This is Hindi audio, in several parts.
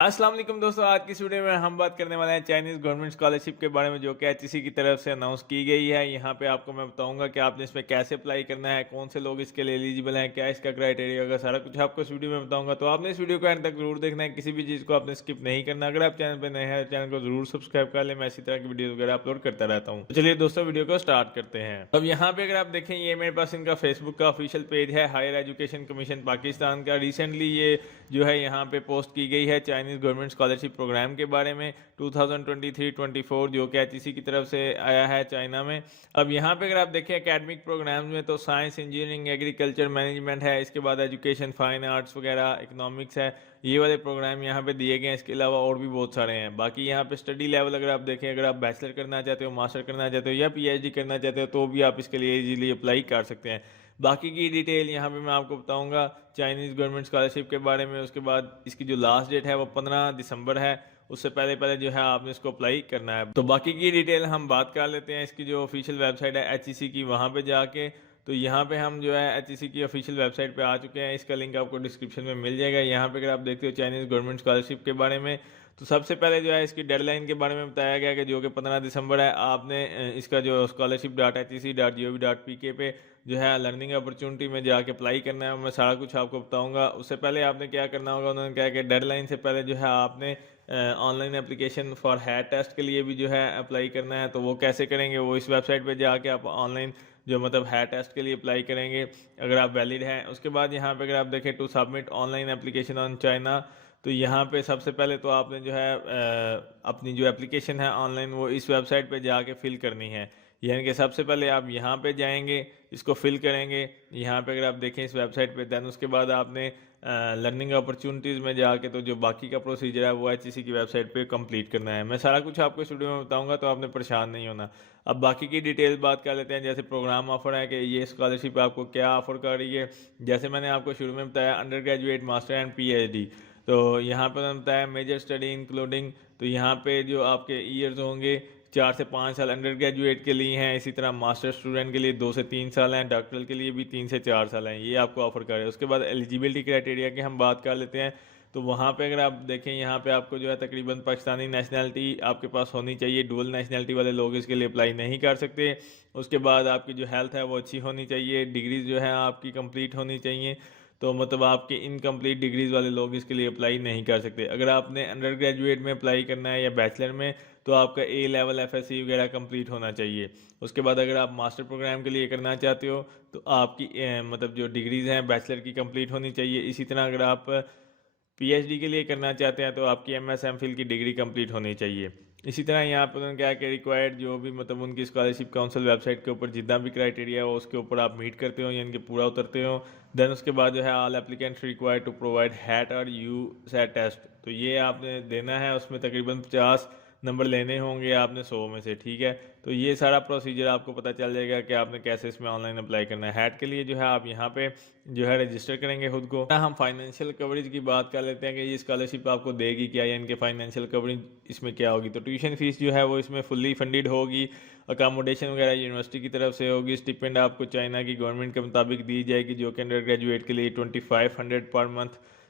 अस्सलाम वालेकुम दोस्तों, आज की इस वीडियो में हम बात करने वाले हैं चाइनीज़ गवर्नमेंट स्कॉलरशिप के बारे में, जो कि एचईसी की तरफ से अनाउंस की गई है। यहाँ पे आपको मैं बताऊंगा कि आपने इसमें कैसे अप्लाई करना है, कौन से लोग इसके लिए एलिजिबल हैं, क्या इसका क्राइटेरिया होगा, सारा कुछ आपको इस वीडियो में बताऊंगा। तो आपने इस वीडियो को एंड तक जरूर देखना है, किसी भी चीज़ को आपने स्किप नहीं करना। अगर आप चैनल पर नए हैं तो चैनल को जरूर सब्सक्राइब कर लें, मैं इसी तरह की वीडियो वगैरह अपलोड करता रहता हूँ। तो चलिए दोस्तों, वीडियो को स्टार्ट करते हैं। अब यहाँ पे अगर आप देखें, ये मेरे पास इनका फेसबुक का ऑफिशियल पेज है, हायर एजुकेशन कमीशन पाकिस्तान का। रिसेंटली ये जो है यहाँ पे पोस्ट की गई है चाइनीज़ गवर्नमेंट स्कॉलरशिप प्रोग्राम के बारे में 2023-24, जो कि एचईसी की तरफ से आया है चाइना में। अब यहाँ पे अगर आप देखें एकेडमिक प्रोग्राम्स में, तो साइंस, इंजीनियरिंग, एग्रीकल्चर, मैनेजमेंट है, इसके बाद एजुकेशन, फाइन आर्ट्स वगैरह, इकोनॉमिक्स है, ये वाले प्रोग्राम यहाँ पे दिए गए हैं। इसके अलावा और भी बहुत सारे हैं। बाकी यहाँ पे स्टडी लेवल अगर आप देखें, अगर आप बैचलर करना चाहते हो, मास्टर करना चाहते हो या पीएचडी करना चाहते हो, तो भी आप इसके लिए इजीली अप्लाई कर सकते हैं। बाकी की डिटेल यहाँ पे मैं आपको बताऊंगा चाइनीज़ गवर्नमेंट स्कॉलरशिप के बारे में। उसके बाद इसकी जो लास्ट डेट है वो 15 दिसंबर है, उससे पहले पहले जो है आपने इसको अप्लाई करना है। तो बाकी की डिटेल हम बात कर लेते हैं। इसकी जो ऑफिशियल वेबसाइट है एचईसी की, वहाँ पे जाके, तो यहाँ पे हम जो है एचईसी की ऑफिशियल वेबसाइट पे आ चुके हैं। इसका लिंक आपको डिस्क्रिप्शन में मिल जाएगा। यहाँ पे अगर आप देखते हो चाइनीज़ गवर्नमेंट स्कॉलरशिप के बारे में, तो सबसे पहले जो है इसकी डेडलाइन के बारे में बताया गया कि जो कि 15 दिसंबर है। आपने इसका जो scholarship.hec.gov.pk पे जो है लर्निंग अपॉर्चुनिटी में जाके अप्लाई करना है। मैं सारा कुछ आपको बताऊंगा। उससे पहले आपने क्या करना होगा, उन्होंने कहा कि डेडलाइन से पहले जो है आपने online application for hair test के लिए भी जो है अप्लाई करना है। तो वो कैसे करेंगे, वो इस वेबसाइट पे जाके आप ऑनलाइन जो मतलब हेयर टेस्ट के लिए अप्लाई करेंगे, अगर आप वैलिड हैं। उसके बाद यहाँ पे अगर आप देखें to submit online application on China, तो यहाँ पे सबसे पहले तो आपने जो है अपनी जो एप्लीकेशन है ऑनलाइन, वो इस वेबसाइट पे जाके फिल करनी है। यानी कि सबसे पहले आप यहाँ पे जाएंगे, इसको फिल करेंगे। यहाँ पे अगर आप देखें इस वेबसाइट पे, देन उसके बाद आपने लर्निंग अपॉर्चुनिटीज़ में जाके, तो जो बाकी का प्रोसीजर है वो एचईसी की वेबसाइट पे कंप्लीट करना है। मैं सारा कुछ आपको इस वीडियो में बताऊंगा, तो आपने परेशान नहीं होना। अब बाकी की डिटेल बात कर लेते हैं। जैसे प्रोग्राम ऑफर है कि ये स्कॉलरशिप आपको क्या ऑफर कर रही है। जैसे मैंने आपको शुरू में बताया, under graduate, master and PhD. तो यहाँ पर उन्होंने बताया मेजर स्टडी इंक्लूडिंग, तो यहाँ पे जो आपके ईयर्स होंगे 4 से 5 साल अंडर ग्रेजुएट के लिए हैं। इसी तरह मास्टर स्टूडेंट के लिए 2 से 3 साल हैं, डॉक्टरल के लिए भी 3 से 4 साल हैं। ये आपको ऑफर कर रहे हैं। उसके बाद एलिजिबिलिटी क्राइटेरिया की हम बात कर लेते हैं। तो वहाँ पे अगर आप देखें, यहाँ पे आपको जो है तकरीबन पाकिस्तानी नेशनैलिटी आपके पास होनी चाहिए। डुअल नेशनैलिटी वाले लोग इसके लिए अप्लाई नहीं कर सकते। उसके बाद आपकी जो हेल्थ है वो अच्छी होनी चाहिए। डिग्रीज जो है आपकी कंप्लीट होनी चाहिए। तो मतलब आपके इनकम्प्लीट डिग्रीज वाले लोग इसके लिए अप्लाई नहीं कर सकते। अगर आपने अंडर ग्रेजुएट में अप्लाई करना है या बैचलर में, तो आपका ए लेवल एफएससी वगैरह कंप्लीट होना चाहिए। उसके बाद अगर आप मास्टर प्रोग्राम के लिए करना चाहते हो, तो आपकी मतलब जो डिग्रीज हैं बैचलर की कंप्लीट होनी चाहिए। इसी तरह अगर आप पीएचडी के लिए करना चाहते हैं, तो आपकी एमएस एमफिल की डिग्री कंप्लीट होनी चाहिए। इसी तरह यहाँ पर उन्होंने क्या कि रिक्वायर्ड जो भी मतलब उनकी स्कॉलरशिप काउंसिल वेबसाइट के ऊपर जितना भी क्राइटेरिया हो, उसके ऊपर आप मीट करते हो, यानी कि पूरा उतरते हो। देन उसके बाद जो है all applicants required to provide hat और यू सेट टेस्ट, तो ये आपने देना है। उसमें तकरीबन 50 नंबर लेने होंगे आपने 100 में से, ठीक है। तो ये सारा प्रोसीजर आपको पता चल जाएगा कि आपने कैसे इसमें ऑनलाइन अप्लाई करना है। हैट के लिए जो है आप यहाँ पे जो है रजिस्टर करेंगे खुद को। हम फाइनेंशियल कवरेज की बात कर लेते हैं कि ये स्कॉलरशिप आपको देगी क्या, या इनके फाइनेंशियल कवरेज इसमें क्या होगी। तो ट्यूशन फीस जो है वो इसमें फुल्ली फंडेड होगी। अकामोडेशन वगैरह यूनिवर्सिटी की तरफ से होगी। स्टिपेंड आपको चाइना की गवर्नमेंट के मुताबिक दी जाएगी, जो कि अंडर ग्रेजुएट के लिए 2500 पर मंथ।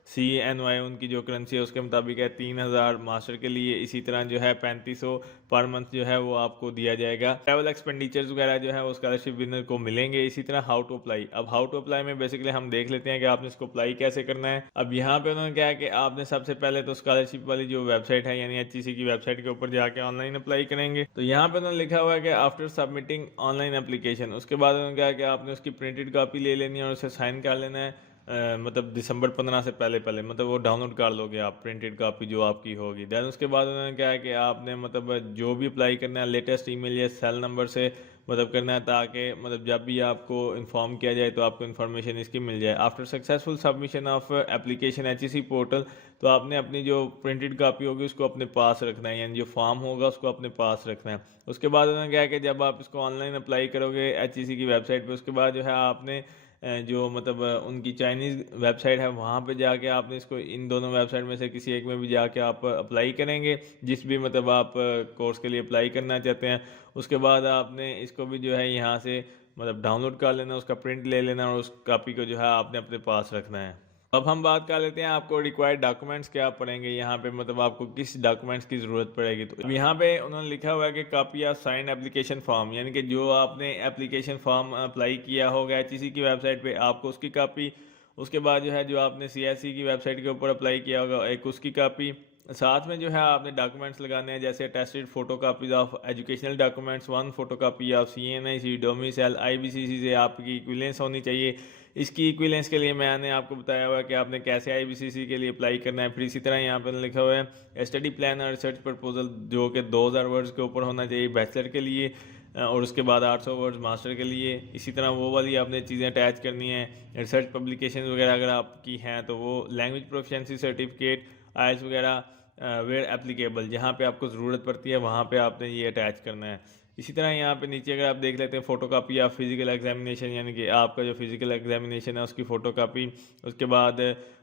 CNY उनकी जो करेंसी है उसके मुताबिक है 3000। मास्टर के लिए इसी तरह जो है 3500 पर मंथ जो है वो आपको दिया जाएगा। ट्रैवल एक्सपेंडिचर्स वगैरह जो है वो स्कॉलरशिप विनर को मिलेंगे। इसी तरह हाउ टू अप्लाई, अब हाउ टू अप्लाई में बेसिकली हम देख लेते हैं कि आपने इसको अप्लाई कैसे करना है। अब यहाँ पे उन्होंने क्या है कि आपने सबसे पहले तो स्कॉलरशिप वाली जो वेबसाइट है, यानी एचईसी की वेबसाइट के ऊपर जाके ऑनलाइन अप्लाई करेंगे। तो यहाँ पे उन्होंने लिखा हुआ है कि आफ्टर सबमिटिंग ऑनलाइन एप्लीकेशन, उसके बाद उन्होंने कहा कि आपने उसकी प्रिंटेड कॉपी ले लेनी है और उसे साइन कर लेना है। मतलब दिसंबर 15 से पहले पहले, मतलब वो डाउनलोड कर लोगे आप प्रिंटेड कॉपी जो आपकी होगी। देन उसके बाद उन्होंने क्या है कि आपने मतलब जो भी अप्लाई करना है लेटेस्ट ईमेल या सेल नंबर से मतलब करना है, ताकि मतलब जब भी आपको इन्फॉर्म किया जाए तो आपको इन्फॉर्मेशन इसकी मिल जाए। After successful submission of application HEC portal, तो आपने अपनी जो प्रिंटेड कॉपी होगी उसको अपने पास रखना है, यानी जो फॉर्म होगा उसको अपने पास रखना है। उसके बाद उन्होंने क्या है कि जब आप इसको ऑनलाइन अप्लाई करोगे एचईसी की वेबसाइट पे, उसके बाद जो है आपने जो मतलब उनकी चाइनीज़ वेबसाइट है वहाँ पे जाके आपने इसको इन दोनों वेबसाइट में से किसी एक में भी जाके आप अप्लाई करेंगे, जिस भी मतलब आप कोर्स के लिए अप्लाई करना चाहते हैं। उसके बाद आपने इसको भी जो है यहाँ से मतलब डाउनलोड कर लेना, उसका प्रिंट ले लेना और उस कॉपी को जो है आपने अपने पास रखना है। अब हम बात कर लेते हैं आपको रिक्वायर्ड डॉक्यूमेंट्स क्या पड़ेंगे यहाँ पे, मतलब आपको किस डॉक्यूमेंट्स की ज़रूरत पड़ेगी। तो अब यहाँ पे उन्होंने लिखा हुआ है कि copy of signed application form, यानी कि जो आपने एप्लीकेशन फॉर्म अप्लाई किया होगा एचईसी की वेबसाइट पे, आपको उसकी कॉपी। उसके बाद जो है जो आपने सीएससी की वेबसाइट के ऊपर अप्लाई किया होगा एक उसकी कॉपी। साथ में जो है आपने डॉक्यूमेंट्स लगाने हैं, जैसे attested photo copies of educational documents, one photo copy of CNIC domicile IBCC से आपकी इक्विलेंस होनी चाहिए। इसकी इक्विलेंस के लिए मैंने आपको बताया हुआ है कि आपने कैसे आईबीसीसी के लिए अप्लाई करना है। फिर इसी तरह यहाँ पर लिखा हुआ है स्टडी प्लान और रिसर्च प्रपोजल, जो कि 2000 वर्ड्स के ऊपर होना चाहिए बैचलर के लिए, और उसके बाद 800 वर्ड्स मास्टर के लिए। इसी तरह वो वाली आपने चीज़ें अटैच करनी है। रिसर्च पब्लिकेशन वगैरह अगर आपकी हैं तो वो, लैंग्वेज प्रोफिशिएंसी सर्टिफिकेट, आइल्स वगैरह वेयर एप्लीकेबल, जहाँ पे आपको ज़रूरत पड़ती है वहाँ पे आपने ये अटैच करना है। इसी तरह यहाँ पे नीचे अगर आप देख लेते हैं फोटोकॉपी ऑफ फिजिकल एग्जामिनेशन, यानी कि आपका जो फिजिकल एग्जामिनेशन है उसकी फ़ोटोकॉपी। उसके बाद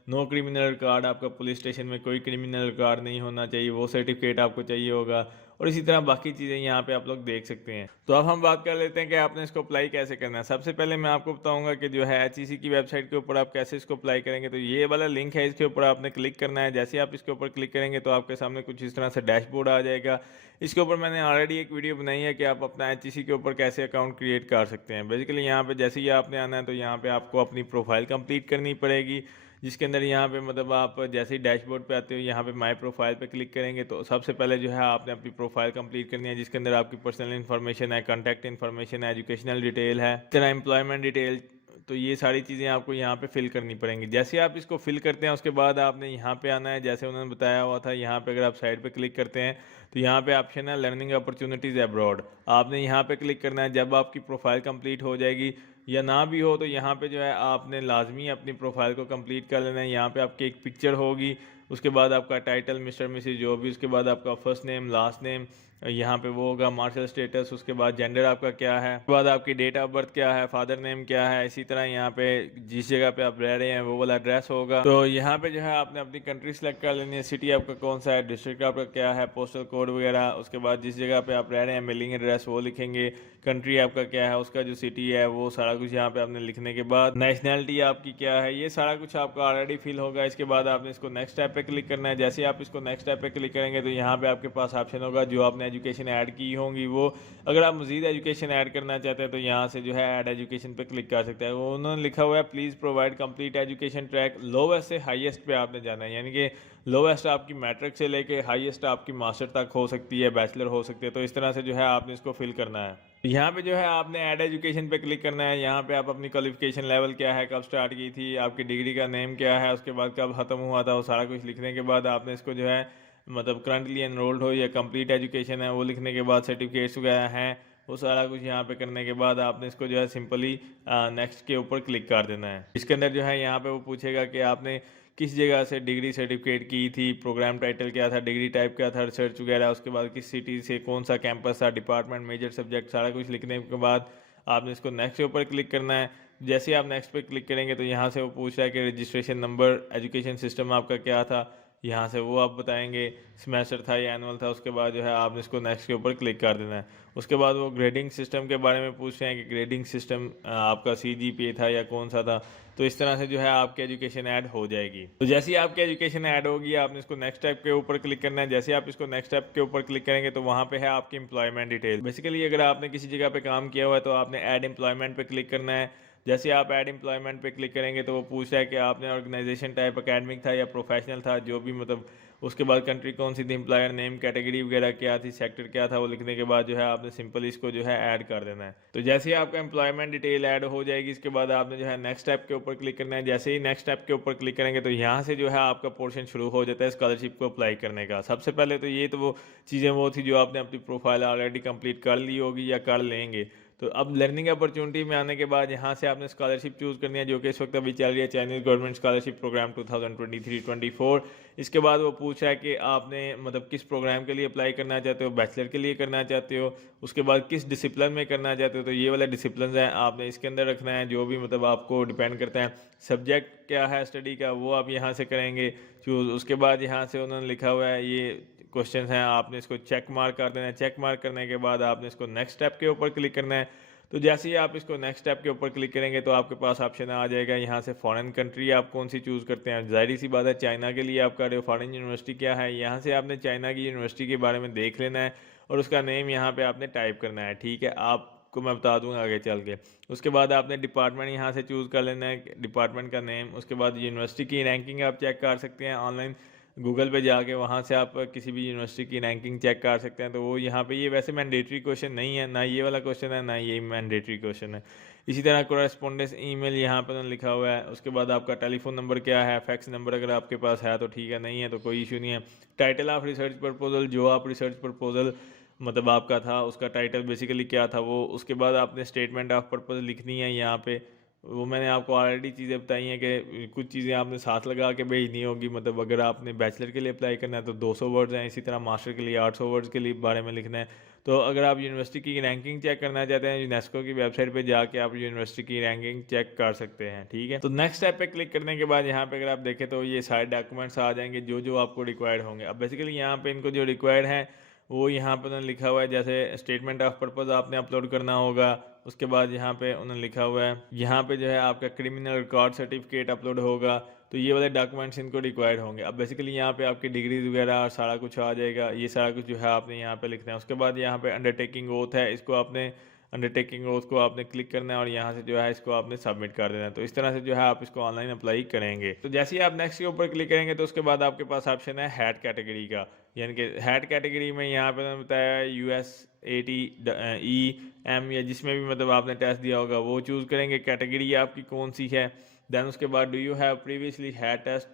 नो क्रिमिनल रिकॉर्ड, आपका पुलिस स्टेशन में कोई क्रिमिनल रिकॉर्ड नहीं होना चाहिए, वो सर्टिफिकेट आपको चाहिए होगा। और इसी तरह बाकी चीज़ें यहाँ पे आप लोग देख सकते हैं। तो अब हम बात कर लेते हैं कि आपने इसको अप्लाई कैसे करना है। सबसे पहले मैं आपको बताऊंगा कि जो है एचईसी की वेबसाइट के ऊपर आप कैसे इसको अप्लाई करेंगे। तो ये वाला लिंक है, इसके ऊपर आपने क्लिक करना है। जैसे आप इसके ऊपर क्लिक करेंगे तो आपके सामने कुछ इस तरह से डैशबोर्ड आ जाएगा। इसके ऊपर मैंने ऑलरेडी एक वीडियो बनाई है कि आप अपना एचईसी के ऊपर कैसे अकाउंट क्रिएट कर सकते हैं। बेसिकली यहाँ पे जैसे ही आपने आना है तो यहाँ पे आपको अपनी प्रोफाइल कंप्लीट करनी पड़ेगी, जिसके अंदर यहाँ पे मतलब आप जैसे ही डैशबोर्ड पे आते हो यहाँ पे माय प्रोफाइल पे क्लिक करेंगे तो सबसे पहले जो है आपने अपनी प्रोफाइल कंप्लीट करनी है, जिसके अंदर आपकी पर्सनल इन्फॉर्मेशन है, कॉन्टैक्ट इन्फॉर्मेशन है, एजुकेशनल डिटेल है, तरह एम्प्लॉयमेंट डिटेल। तो ये सारी चीज़ें आपको यहाँ पे फिल करनी पड़ेंगी। जैसे आप इसको फिल करते हैं उसके बाद आपने यहाँ पे आना है, जैसे उन्होंने बताया हुआ था। यहाँ पे अगर आप साइड पे क्लिक करते हैं तो यहाँ पे ऑप्शन है लर्निंग अपॉर्चुनिटीज़ अब्रॉड, आपने यहाँ पे क्लिक करना है। जब आपकी प्रोफाइल कंप्लीट हो जाएगी या ना भी हो तो यहाँ पे जो है आपने लाजमी अपनी प्रोफाइल को कंप्लीट कर लेना है। यहाँ पे आपकी एक पिक्चर होगी, उसके बाद आपका टाइटल मिस्टर मिसेज जो भी, उसके बाद आपका फर्स्ट नेम लास्ट नेम, यहाँ पे वो होगा मार्शल स्टेटस, उसके बाद जेंडर आपका क्या है, उसके बाद आपकी डेट ऑफ बर्थ क्या है, फादर नेम क्या है। इसी तरह यहाँ पे जिस जगह पे आप रह रहे हैं वो वाला एड्रेस होगा। तो यहाँ पे जो है आपने अपनी कंट्री सेलेक्ट कर लेनी है, सिटी आपका कौन सा है, डिस्ट्रिक्ट आपका क्या है, पोस्टल कोड वगैरह। उसके बाद जिस जगह पे आप रह रहे हैं मेलिंग एड्रेस वो लिखेंगे, कंट्री आपका क्या है, उसका जो सिटी है वो सारा कुछ यहाँ पे आपने लिखने के बाद नेशनैलिटी आपकी क्या है, ये सारा कुछ आपका ऑलरेडी फिल होगा। इसके बाद आपने इसको नेक्स्ट टैब पे क्लिक करना है। जैसे आप इसको नेक्स्ट टैब पे क्लिक करेंगे तो यहाँ पे आपके पास ऑप्शन होगा जो आपने एजुकेशन ऐड की होंगी वो। अगर आप मजीद एजुकेशन ऐड करना चाहते हैं तो यहाँ से जो है ऐड एजुकेशन पे क्लिक कर सकते हैं। वो उन्होंने लिखा हुआ है please provide complete education track, lowest से हाईएस्ट पे आपने जाना है, यानी कि लोवेस्ट आपकी मैट्रिक से लेके हाईएस्ट आपकी मास्टर तक हो सकती है, बैचलर हो सकती है। तो इस तरह से जो है आपने इसको फिल करना है। यहाँ पे जो है आपने ऐड एजुकेशन पे क्लिक करना है। यहाँ पे आप अपनी क्वालिफिकेशन लेवल क्या है, कब स्टार्ट की थी, आपकी डिग्री का नेम क्या है, उसके बाद कब ख़त्म हुआ था, वो सारा कुछ लिखने के बाद आपने इसको जो है मतलब करंटली एनरोल्ड हो या कंप्लीट एजुकेशन है वो लिखने के बाद सर्टिफिकेट्स वगैरह हैं वो सारा कुछ यहाँ पे करने के बाद आपने इसको जो है सिंपली नेक्स्ट के ऊपर क्लिक कर देना है। इसके अंदर जो है यहाँ पे वो पूछेगा कि आपने किस जगह से डिग्री सर्टिफिकेट की थी, प्रोग्राम टाइटल क्या था, डिग्री टाइप क्या था, रिसर्च वगैरह, उसके बाद किस सिटी से, कौन सा कैंपस था, डिपार्टमेंट, मेजर सब्जेक्ट, सारा कुछ लिखने के बाद आपने इसको नेक्स्ट के ऊपर क्लिक करना है। जैसे आप नेक्स्ट पे क्लिक करेंगे तो यहाँ से वो पूछ रहा है कि रजिस्ट्रेशन नंबर, एजुकेशन सिस्टम आपका क्या था, यहाँ से वो आप बताएंगे, सेमेस्टर था या एनुअल था। उसके बाद जो है आपने इसको नेक्स्ट के ऊपर क्लिक कर देना है। उसके बाद वो ग्रेडिंग सिस्टम के बारे में पूछ रहे हैं कि ग्रेडिंग सिस्टम आपका सीजीपीए था या कौन सा था। तो इस तरह से जो है आपकी एजुकेशन ऐड हो जाएगी। तो जैसे ही आपकी एजुकेशन ऐड होगी आपने इसको नेक्स्ट स्टेप के ऊपर क्लिक करना है। जैसे आप इसको नेक्स्ट स्टेप के ऊपर क्लिक करेंगे तो वहाँ पे है आपकी एम्प्लॉयमेंट डिटेल। बेसिकली अगर आपने किसी जगह पे काम किया हुआ है तो आपने ऐड एम्प्लॉयमेंट पे क्लिक करना है। जैसे आप ऐड एम्प्लॉयमेंट पे क्लिक करेंगे तो वो पूछ रहा है कि आपने ऑर्गेनाइजेशन टाइप एकेडमिक था या प्रोफेशनल था, जो भी मतलब। उसके बाद कंट्री कौन सी थी, एम्प्लॉयर नेम, कैटेगरी वगैरह क्या थी, सेक्टर क्या था, वो लिखने के बाद जो है आपने सिंपल इसको जो है ऐड कर देना है। तो जैसे ही आपका एम्प्लॉयमेंट डिटेल ऐड हो जाएगी इसके बाद आपने जो है नेक्स्ट स्टेप के ऊपर क्लिक करना है। जैसे ही नेक्स्ट स्टेप के ऊपर क्लिक करेंगे तो यहाँ से जो है आपका पोर्शन शुरू हो जाता है स्कॉलरशिप को अप्लाई करने का। सबसे पहले तो ये तो वो चीज़ें वो थी जो आपने अपनी प्रोफाइल ऑलरेडी कंप्लीट कर ली होगी या कर लेंगे। तो अब लर्निंग अपॉर्चुनिटी में आने के बाद यहाँ से आपने स्कॉलरशिप चूज़ करनी है जो कि इस वक्त अभी चल रही है, चाइनीज़ गवर्नमेंट स्कॉलरशिप प्रोग्राम 2023-24। इसके बाद वो पूछ रहा है कि आपने मतलब किस प्रोग्राम के लिए अप्लाई करना चाहते हो, बैचलर के लिए करना चाहते हो, उसके बाद किस डिसिप्लिन में करना चाहते हो। तो ये वाले डिसिप्लिन हैं आपने इसके अंदर रखना है, जो भी मतलब आपको डिपेंड करता है। सब्जेक्ट क्या है स्टडी का वो आप यहाँ से करेंगे चूज़। उसके बाद यहाँ से उन्होंने लिखा हुआ है ये क्वेश्चन हैं, आपने इसको चेक मार्क कर देना है। चेक मार्क करने के बाद आपने इसको नेक्स्ट स्टेप के ऊपर क्लिक करना है। तो जैसे ही आप इसको नेक्स्ट स्टेप के ऊपर क्लिक करेंगे तो आपके पास ऑप्शन आ जाएगा यहाँ से फॉरेन कंट्री आप कौन सी चूज़ करते हैं। जाहिर सी बात है चाइना के लिए आप कर रहे हो, फॉरेन यूनिवर्सिटी क्या है, यहाँ से आपने चाइना की यूनिवर्सिटी के बारे में देख लेना है और उसका नेम यहाँ पे आपने टाइप करना है। ठीक है, आपको मैं बता दूंगा आगे चल के। उसके बाद आपने डिपार्टमेंट यहाँ से चूज़ कर लेना है, डिपार्टमेंट का नेम। उसके बाद यूनिवर्सिटी की रैंकिंग आप चेक कर सकते हैं ऑनलाइन, गूगल पे जाके वहाँ से आप किसी भी यूनिवर्सिटी की रैंकिंग चेक कर सकते हैं। तो वो यहाँ पे ये वैसे मैंडेटरी क्वेश्चन नहीं है, ना ये वाला क्वेश्चन है, ना ये मैंडेटरी क्वेश्चन है। इसी तरह कोरेस्पोंडेंस ईमेल यहाँ पर लिखा हुआ है। उसके बाद आपका टेलीफोन नंबर क्या है, फैक्स नंबर अगर आपके पास है तो ठीक है, नहीं है तो कोई इशू नहीं है। टाइटल ऑफ रिसर्च प्रपोजल, जो आप रिसर्च प्रपोजल मतलब आपका था उसका टाइटल बेसिकली क्या था वो। उसके बाद आपने स्टेटमेंट ऑफ पर्पज़ लिखनी है यहाँ पे। वो मैंने आपको ऑलरेडी चीज़ें बताई हैं कि कुछ चीज़ें आपने साथ लगा के भेजनी होगी। मतलब अगर आपने बैचलर के लिए अप्लाई करना है तो 200 वर्ड्स हैं, इसी तरह मास्टर के लिए 800 वर्ड्स के लिए बारे में लिखना है। तो अगर आप यूनिवर्सिटी की रैंकिंग चेक करना चाहते हैं, यूनेस्को की वेबसाइट पे जाके आप यूनिवर्सिटी की रैंकिंग चेक कर सकते हैं। ठीक है, तो नेक्स्ट स्टेप पे क्लिक करने के बाद यहाँ पे अगर आप देखें तो ये सारे डॉक्यूमेंट्स आ जाएंगे जो जो आपको रिक्वायर्ड होंगे। अब बेसिकली यहाँ पे इनको जो रिक्वायर्ड है वो यहाँ पर उन्होंने लिखा हुआ है। जैसे स्टेटमेंट ऑफ पर्पज़ आपने अपलोड करना होगा। उसके बाद यहाँ पे उन्होंने लिखा हुआ है, यहाँ पे जो है आपका क्रिमिनल रिकॉर्ड सर्टिफिकेट अपलोड होगा। तो ये वाले डॉक्यूमेंट्स इनको रिक्वायर्ड होंगे। अब बेसिकली यहाँ पे आपकी डिग्रीज वगैरह और सारा कुछ आ जाएगा। ये सारा कुछ जो है आपने यहाँ पे लिखना है। उसके बाद यहाँ पे अंडरटेकिंग ओथ है, इसको आपने अंडरटेकिंग ओथ को आपने क्लिक करना है और यहाँ से जो है इसको आपने सबमिट कर देना है। तो इस तरह से जो है आप इसको ऑनलाइन अप्लाई करेंगे। तो जैसे ही आप नेक्स्ट के ऊपर क्लिक करेंगे तो उसके बाद आपके पास ऑप्शन है हैड कैटेगरी का, यानी कि हैड कैटेगरी में यहाँ पे मैंने बताया US80EM या जिसमें भी मतलब आपने टेस्ट दिया होगा वो चूज़ करेंगे, कैटेगरी आपकी कौन सी है। देन उसके बाद do you have previously had test,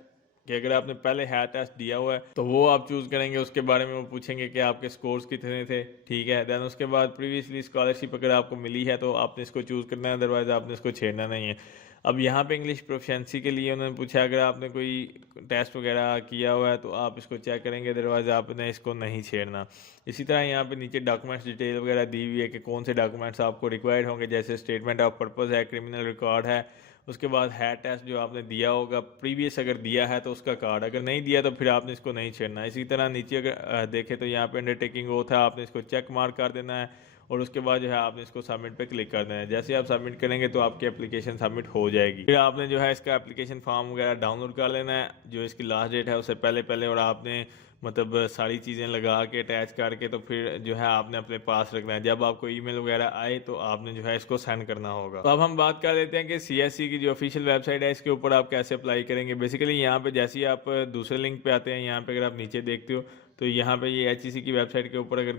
कि अगर आपने पहले हैड टेस्ट दिया हुआ है तो वो आप चूज़ करेंगे। उसके बारे में वो पूछेंगे कि आपके स्कोर्स कितने थे। ठीक है, देन उसके बाद प्रीवियसली स्कॉलरशिप अगर आपको मिली है तो आपने इसको चूज़ करना है, अदरवाइज़ आपने इसको छेड़ना नहीं है। अब यहाँ पे इंग्लिश प्रोफिशिएंसी के लिए उन्होंने पूछा अगर आपने कोई टेस्ट वगैरह किया हुआ है तो आप इसको चेक करेंगे, अदरवाइज़ आपने इसको नहीं छेड़ना। इसी तरह यहाँ पे नीचे डॉक्यूमेंट्स डिटेल वगैरह दी हुई है कि कौन से डॉक्यूमेंट्स आपको रिक्वायर्ड होंगे, जैसे स्टेटमेंट ऑफ पर्पज़ है, क्रिमिनल रिकॉर्ड है। उसके बाद हैड टेस्ट जो आपने दिया होगा प्रीवियस, अगर दिया है तो उसका कार्ड, अगर नहीं दिया तो फिर आपने इसको नहीं छेड़ना। इसी तरह नीचे अगर देखें तो यहाँ पे अंडरटेकिंग वो था, आपने इसको चेक मार्क कर देना है और उसके बाद जो है आपने इसको सबमिट पे क्लिक कर देना है। जैसे आप सबमिट करेंगे तो आपकी एप्लीकेशन सबमिट हो जाएगी। फिर आपने जो है इसका एप्लीकेशन फॉर्म वगैरह डाउनलोड कर लेना है जो इसकी लास्ट डेट है उससे पहले पहले, और आपने मतलब सारी चीज़ें लगा के अटैच करके तो फिर जो है आपने अपने पास रखना है। जब आपको ईमेल वगैरह आए तो आपने जो है इसको सेंड करना होगा। तो अब हम बात कर लेते हैं कि CSE की जो ऑफिशियल वेबसाइट है इसके ऊपर आप कैसे अप्लाई करेंगे। बेसिकली यहाँ पे जैसे ही आप दूसरे लिंक पे आते हैं, यहाँ पे अगर आप नीचे देखते हो तो यहाँ पे ये HEC की वेबसाइट के ऊपर अगर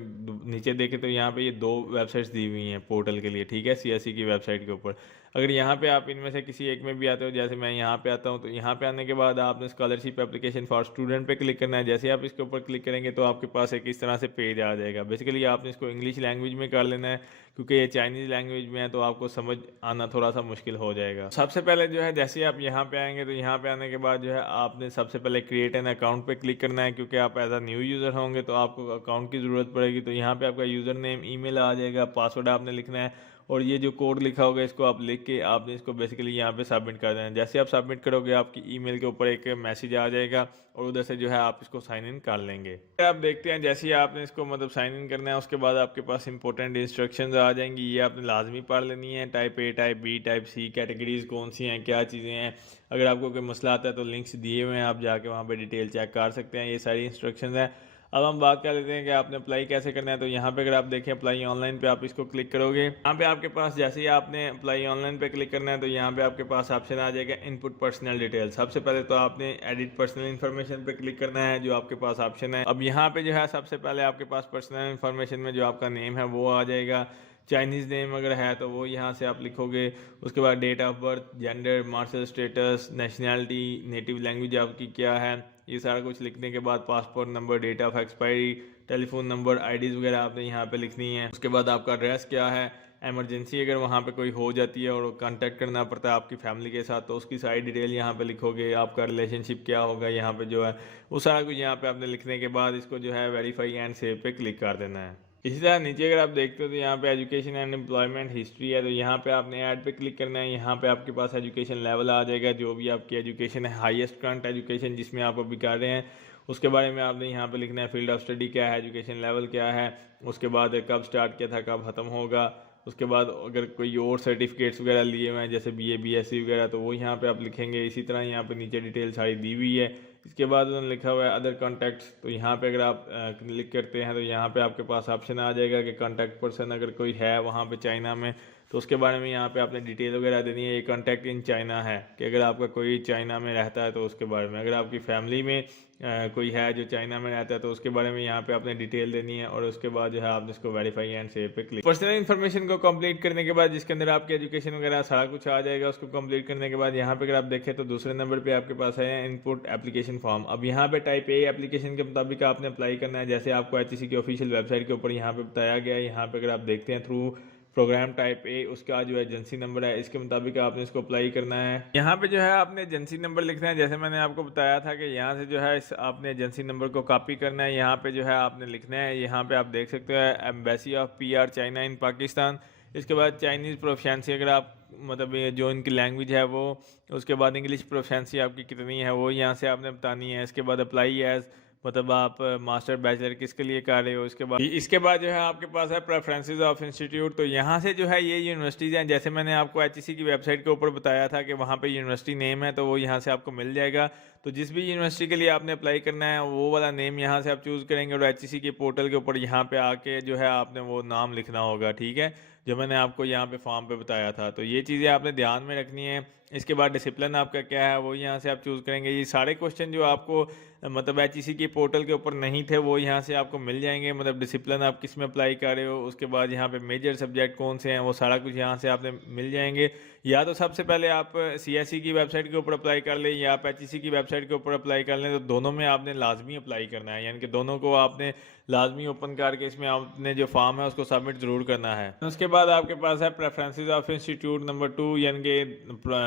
नीचे देखें तो यहाँ पे ये 2 वेबसाइट्स दी हुई हैं पोर्टल के लिए। ठीक है, CSE की वेबसाइट के ऊपर अगर यहाँ पे आप इनमें से किसी एक में भी आते हो, जैसे मैं यहाँ पे आता हूँ, तो यहाँ पे आने के बाद आपने स्कॉलरशिप एप्लीकेशन फॉर स्टूडेंट पे क्लिक करना है। जैसे आप इसके ऊपर क्लिक करेंगे तो आपके पास एक इस तरह से पेज आ जाएगा। बेसिकली आपने इसको इंग्लिश लैंग्वेज में कर लेना है क्योंकि ये चाइनीज़ लैंग्वेज में है तो आपको समझ आना थोड़ा सा मुश्किल हो जाएगा। सबसे पहले जो है जैसे आप यहाँ पे आएंगे तो यहाँ पे आने के बाद जो है आपने सबसे पहले क्रिएट एन अकाउंट पे क्लिक करना है, क्योंकि आप एज अ न्यू यूज़र होंगे तो आपको अकाउंट की ज़रूरत पड़ेगी। तो यहाँ पे आपका यूज़र नेम, ईमेल आ जाएगा, पासवर्ड आपने लिखना है और ये जो कोड लिखा होगा इसको आप लिख के आपने इसको बेसिकली यहाँ पे सबमिट कर देना है। जैसे आप सबमिट करोगे आपकी ईमेल के ऊपर एक मैसेज आ जाएगा और उधर से जो है आप इसको साइन इन कर लेंगे। आप देखते हैं जैसे ही आपने इसको मतलब साइन इन करना है उसके बाद आपके पास इंपॉर्टेंट इंस्ट्रक्शंस आ जाएंगी, ये आपने लाजमी पढ़ लेनी है। Type A, type B, type C, categories कौन सी हैं, क्या चीज़ें हैं। अगर आपको कोई मसला आता है तो लिंक्स दिए हुए हैं, आप जाके वहाँ पर डिटेल चेक कर सकते हैं। ये सारी इंस्ट्रक्शंस हैं। अब हम बात कर लेते हैं कि आपने अप्लाई कैसे करना है। तो यहाँ पे अगर आप देखें अप्लाई ऑनलाइन पे आप इसको क्लिक करोगे, यहाँ पे आपके पास जैसे ही आपने अप्लाई ऑनलाइन पे क्लिक करना है तो यहाँ पे आपके पास ऑप्शन आ जाएगा इनपुट पर्सनल डिटेल। सबसे पहले तो आपने एडिट पर्सनल इन्फॉर्मेशन पे क्लिक करना है, जो आपके पास ऑप्शन है। अब यहाँ पे जो है सबसे पहले आपके पास पर्सनल इन्फॉर्मेशन में जो आपका नेम है वो आ जाएगा। चाइनीज़ नेम अगर है तो वो यहाँ से आप लिखोगे। उसके बाद date of birth, gender, marital status, nationality, native language आपकी क्या है, ये सारा कुछ लिखने के बाद passport number, date of expiry, telephone number, IDs वगैरह आपने यहाँ पे लिखनी है। उसके बाद आपका एड्रेस क्या है, एमरजेंसी अगर वहाँ पे कोई हो जाती है और कांटेक्ट करना पड़ता है आपकी फैमिली के साथ तो उसकी सारी डिटेल यहाँ पे लिखोगे। आपका रिलेशनशिप क्या होगा यहाँ पे जो है वो सारा कुछ यहाँ पे आपने लिखने के बाद इसको जो है वेरीफाई एंड सेव पे क्लिक कर देना है। इसी तरह नीचे अगर आप देखते हो तो यहाँ पे एजुकेशन एंड एम्प्लॉयमेंट हिस्ट्री है, तो यहाँ पे आपने ऐड पे क्लिक करना है। यहाँ पे आपके पास एजुकेशन लेवल आ जाएगा, जो भी आपकी एजुकेशन है, हाईएस्ट करंट एजुकेशन जिसमें आप अभी कर रहे हैं उसके बारे में आपने यहाँ पे लिखना है। फील्ड ऑफ स्टडी क्या है, एजुकेशन लेवल क्या है, उसके बाद कब स्टार्ट किया था, कब ख़त्म होगा, उसके बाद अगर कोई और सर्टिफिकेट्स वगैरह लिए हुए हैं जैसे BA BSc वगैरह तो वो यहाँ पे आप लिखेंगे। इसी तरह यहाँ पे नीचे डिटेल सारी दी हुई है। इसके बाद उन्होंने लिखा हुआ है अदर कॉन्टैक्ट्स, तो यहाँ पे अगर आप क्लिक करते हैं तो यहाँ पे आपके पास ऑप्शन आ जाएगा कि कॉन्टैक्ट पर्सन अगर कोई है वहाँ पे चाइना में तो उसके बारे में यहाँ पे आपने डिटेल वगैरह देनी है। ये कॉन्टैक्ट इन चाइना है कि अगर आपका कोई चाइना में रहता है तो उसके बारे में, अगर आपकी फैमिली में कोई है जो चाइना में रहता है तो उसके बारे में यहाँ पे आपने डिटेल देनी है। और उसके बाद जो है आपने इसको वेरीफाई एंड सेव पे क्लिक। पर्सनल इन्फॉर्मेशन को कंप्लीट करने के बाद जिसके अंदर आपकी एजुकेशन वगैरह सारा कुछ आ जाएगा, उसको कंप्लीट करने के बाद यहाँ पे अगर आप देखें तो दूसरे नंबर पे आपके पास है इनपुट एप्लीकेशन फॉर्म। अब यहाँ पे टाइप ए एप्लीकेशन के मुताबिक आपने अप्लाई करना है, जैसे आपको HEC की ऑफिशियल वेबसाइट के ऊपर यहाँ पे बताया गया है। यहाँ पे अगर आप देखते हैं थ्रू प्रोग्राम टाइप ए, उसका जो एजेंसी नंबर है इसके मुताबिक आपने इसको अप्लाई करना है। यहाँ पे जो है आपने एजेंसी नंबर लिखना है, जैसे मैंने आपको बताया था कि यहाँ से जो है इस आपने एजेंसी नंबर को कॉपी करना है। यहाँ पे जो है आपने लिखना है, यहाँ पे आप देख सकते हो embassy of PR China in Pakistan. इसके बाद चाइनीज़ प्रोफिशिएंसी अगर आप मतलब ये जो इनकी लैंग्वेज है वो, उसके बाद इंग्लिश प्रोफिशिएंसी आपकी कितनी है वो यहाँ से आपने बतानी है। इसके बाद अप्लाई एज मतलब आप मास्टर बैचलर किसके लिए कर रहे हो। इसके बाद जो है आपके पास है प्रेफरेंसेस ऑफ इंस्टीट्यूट। तो यहाँ से जो है ये यूनिवर्सिटीज़ हैं, जैसे मैंने आपको HEC की वेबसाइट के ऊपर बताया था कि वहाँ पे यूनिवर्सिटी नेम है तो वो यहाँ से आपको मिल जाएगा। तो जिस भी यूनिवर्सिटी के लिए आपने अप्लाई करना है वो वाला नेम यहाँ से आप चूज़ करेंगे और HEC के पोर्टल के ऊपर यहाँ पे आके जो है आपने वो नाम लिखना होगा, ठीक है, जो मैंने आपको यहाँ पे फॉर्म पे बताया था। तो ये चीज़ें आपने ध्यान में रखनी है। इसके बाद डिसिप्लिन आपका क्या है वो यहाँ से आप चूज़ करेंगे। ये सारे क्वेश्चन जो आपको मतलब HEC की पोर्टल के ऊपर नहीं थे वो यहाँ से आपको मिल जाएंगे, मतलब डिसिप्लिन आप किस में अप्लाई कर रहे हो, उसके बाद यहाँ पे मेजर सब्जेक्ट कौन से हैं वो सारा कुछ यहाँ से आपने मिल जाएंगे। या तो सबसे पहले आप CSE की वेबसाइट के ऊपर अप्लाई कर लें या आप HEC की वेबसाइट के ऊपर अप्लाई कर लें, तो दोनों में आपने लाजमी अप्लाई करना है, यानी कि दोनों को आपने लाजमी ओपन करके इसमें आपने जो फॉर्म है उसको सबमिट ज़रूर करना है। उसके बाद आपके पास है प्रेफरेंसेस ऑफ इंस्टीट्यूट नंबर 2, यानी कि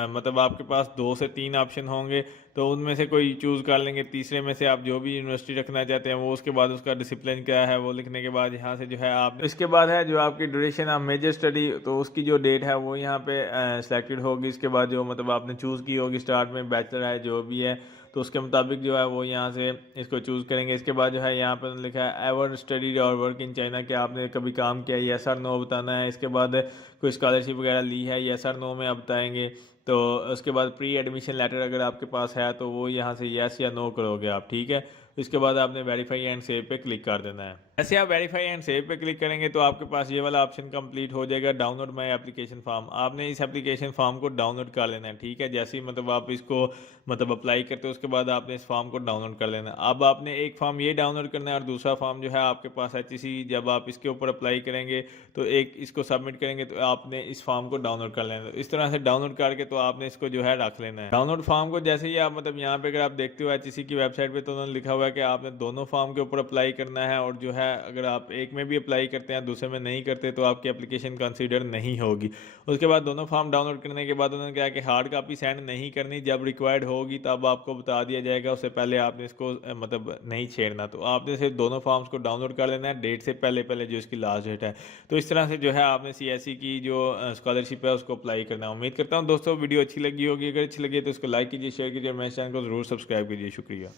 मतलब आपके पास 2 से 3 ऑप्शन होंगे तो उनमें से कोई चूज़ कर लेंगे। तीसरे में से आप जो भी यूनिवर्सिटी रखना चाहते हैं वो, उसके बाद उसका डिसिप्लिन क्या है वो लिखने के बाद यहाँ से जो है आप, इसके बाद है जो आपकी ड्यूरेशन ऑफ मेजर स्टडी, तो उसकी जो डेट है वो यहाँ पे सेलेक्टेड होगी। इसके बाद जो मतलब आपने चूज़ की होगी स्टार्ट में बैचलर है जो भी है तो उसके मुताबिक जो है वो यहाँ से इसको चूज़ करेंगे। इसके बाद जो है यहाँ पर लिखा है एवर स्टडीड और वर्क इन चाइना, कि आपने कभी काम किया है, यस और नो बताना है। इसके बाद कोई स्कॉलरशिप वगैरह ली है, यस और नो में आप बताएंगे। तो उसके बाद प्री एडमिशन लेटर अगर आपके पास है तो वो यहाँ से यस या नो करोगे आप, ठीक है। इसके बाद आपने वेरीफाई एंड सेव पे क्लिक कर देना है। ऐसे आप वेरीफाई एंड सेव पे क्लिक करेंगे तो आपके पास ये वाला ऑप्शन कंप्लीट हो जाएगा, डाउनलोड माय एप्लीकेशन फॉर्म। आपने इस एप्लीकेशन फॉर्म को डाउनलोड कर लेना है, ठीक है। जैसे ही मतलब आप इसको मतलब अप्लाई करते हो उसके बाद आपने इस फॉर्म को डाउनलोड कर लेना है। अब आपने एक फॉर्म ये डाउनलोड करना है और दूसरा फॉर्म जो है आपके पास HEC जब आप इसके ऊपर अप्लाई करेंगे तो एक इसको सबमिट करेंगे तो आपने इस फॉर्म को डाउनलोड कर लेना है। इस तरह से डाउनलोड करके तो आपने इसको जो है रख लेना है। डाउनलोड फॉर्म को जैसे ही आप मतलब यहाँ पे अगर आप देखते हो HEC की वेबसाइट पे तो उन्होंने लिखा हुआ है कि आपने दोनों फॉर्म के ऊपर अप्लाई करना है, और जो है अगर आप एक में भी अप्लाई करते हैं दूसरे में नहीं करते तो आपकी एप्लीकेशन कंसीडर नहीं होगी। उसके बाद दोनों फॉर्म डाउनलोड करने के बाद उन्होंने कहा कि हार्ड कॉपी सेंड नहीं करनी, जब रिक्वायर्ड होगी तब आपको बता दिया जाएगा, उससे पहले आपने इसको मतलब नहीं छेड़ना। तो आपने सिर्फ दोनों फॉर्म्स को डाउनलोड कर लेना है डेट से पहले पहले जो इसकी लास्ट डेट है। तो इस तरह से जो है आपने CSE की जो स्कॉलरशिप है उसको अप्लाई करना है। उम्मीद करता हूँ दोस्तों वीडियो अच्छी लगी होगी, अगर अच्छी लगी तो इसको लाइक कीजिए, शेयर कीजिए और मेरे चैनल को जरूर सब्सक्राइब कीजिए। शुक्रिया।